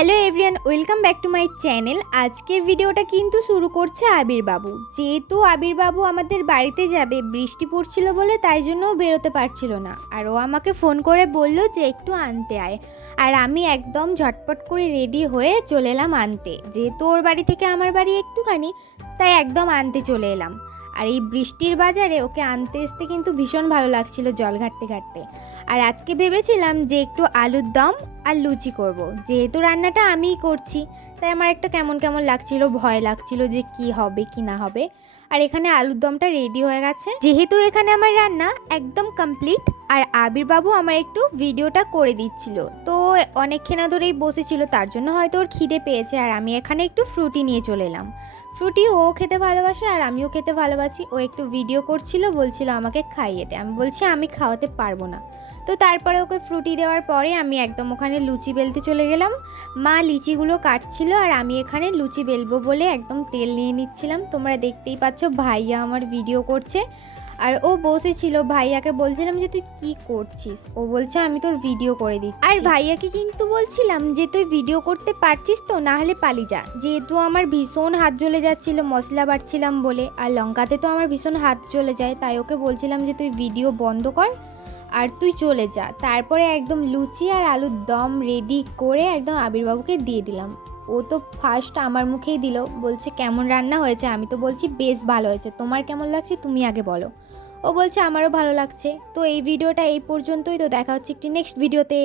Hello everyone, welcome back to my channel. আজকের ভিডিওটা কিন্তু শুরু করছে আবির বাবু যেহেতু আবির বাবু আমাদের বাড়িতে যাবে, বৃষ্টি পড়ছিল বলে তাই জন্য বেরোতে পারছিল না। আর ও আমাকে ফোন করে বলল যে একটু আনতে আয়। আর আমি একদম ঝটপট করে রেডি হয়ে চলে এলাম আনতে। যেহেতু ওর বাড়ি থেকে আমার বাড়ি একটুখানি, তাই একদম আনতে চলে এলাম। আর এই বৃষ্টির বাজারে ওকে আনতে আসতে কিন্তু ভীষণ ভালো লাগছিল জল ঘাটতে ঘাটতে। আর আজকে ভেবেছিলাম যে একটু আলুর দম আর লুচি করব। যেহেতু রান্নাটা আমিই করছি, তাই আমার একটা কেমন কেমন লাগছিল, ভয় লাগছিল যে কি হবে, কি না হবে। আর এখানে আলুর দমটা রেডি হয়ে গেছে। যেহেতু এখানে আমার রান্না একদম কমপ্লিট আর আবির বাবু আমার একটু ভিডিওটা করে দিচ্ছিল। তো অনেকক্ষণ ধরেই বসেছিল, তার জন্য হয়তো ওর খিদে পেয়েছে, আর আমি এখানে একটু ফ্রুটি নিয়ে চলে এলাম। ফ্রুটি ও খেতে ভালোবাসে আর আমিও খেতে ভালোবাসি। ও একটু ভিডিও করছিল, বলছিল আমাকে খাইয়ে দে। আমি বলছি, আমি খাওয়াতে পারব না। তো তারপরে ওকে ফ্রুটি দেওয়ার পরে আমি একদম ওখানে লুচি বেলতে চলে গেলাম। মা লিচিগুলো কাটছিল আর আমি এখানে লুচি বেলবো বলে একদম তেল নিয়ে নিচ্ছিলাম। তোমরা দেখতেই পাচ্ছ, ভাইয়া আমার ভিডিও করছে। আর ও বসেছিল, ভাইয়াকে বলছিলাম যে তুই কি করছিস? ও বলছে, আমি তোর ভিডিও করে দিচ্ছি। আর ভাইয়াকে কিন্তু বলছিলাম যে, তুই ভিডিও করতে পারছিস তো? না হলে পালি যা। যেহেতু আমার ভীষণ হাত জ্বলে যাচ্ছিল, মশলা বাটছিলাম বলে, আর লঙ্কাতে তো আমার ভীষণ হাত চলে যায়, তাই ওকে বলছিলাম যে, তুই ভিডিও বন্ধ কর আর তুই চলে যা। তারপরে একদম লুচি আর আলুর দম রেডি করে একদম আবিরবাবুকে দিয়ে দিলাম। ও তো ফার্স্ট আমার মুখেই দিল, বলছে, কেমন রান্না হয়েছে? আমি তো বলছি, বেশ ভালো হয়েছে। তোমার কেমন লাগছে? তুমি আগে বলো। ও বলছে, আমারও ভালো লাগছে। তো এই ভিডিওটা এই পর্যন্তই। তো দেখা হচ্ছে একটি নেক্সট ভিডিওতে